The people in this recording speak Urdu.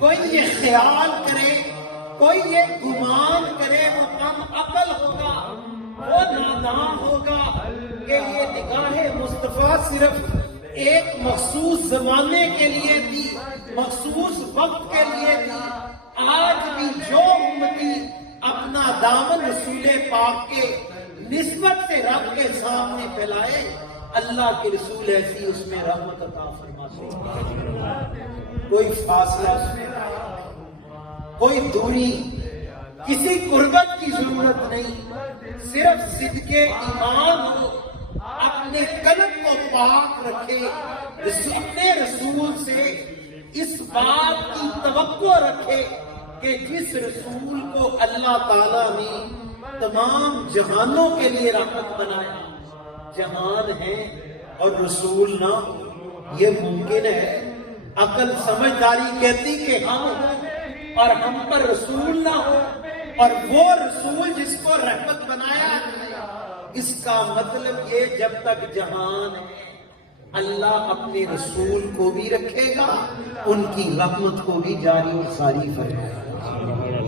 کوئی یہ خیال کرے، کوئی یہ گمان کرے وہ کم عقل ہوگا، وہ نادان ہوگا کہ یہ نگاہ مصطفیٰ صرف ایک مخصوص زمانے کے لیے تھی، مخصوص وقت کے لیے تھی۔ آج بھی جو امتی اپنا دامن رسول پاک کے نسبت سے رب کے سامنے پھیلائے، اللہ کے رسول ایسی اس میں رحمت عطا فرماتے ہیں۔ کوئی فاصلہ اس میں نہیں، کوئی دوری، کسی قربت کی ضرورت نہیں، صرف صدق ایمان ہو، اپنے قلب کو پاک رکھے، اپنے رسول سے اس بات کی توقع رکھے کہ جس رسول کو اللہ تعالیٰ نے تمام جہانوں کے لیے رحمت بنایا، جہان ہے اور رسول نہ، یہ ممکن ہے؟ عقل سمجھداری کہتی کہ ہم ہوں اور ہم پر رسول نہ ہو، اور وہ رسول جس کو رحمت بنایا، اس کا مطلب یہ جب تک جہان ہے اللہ اپنے رسول کو بھی رکھے گا، ان کی رحمت کو بھی جاری اور ساری فرمائے گا۔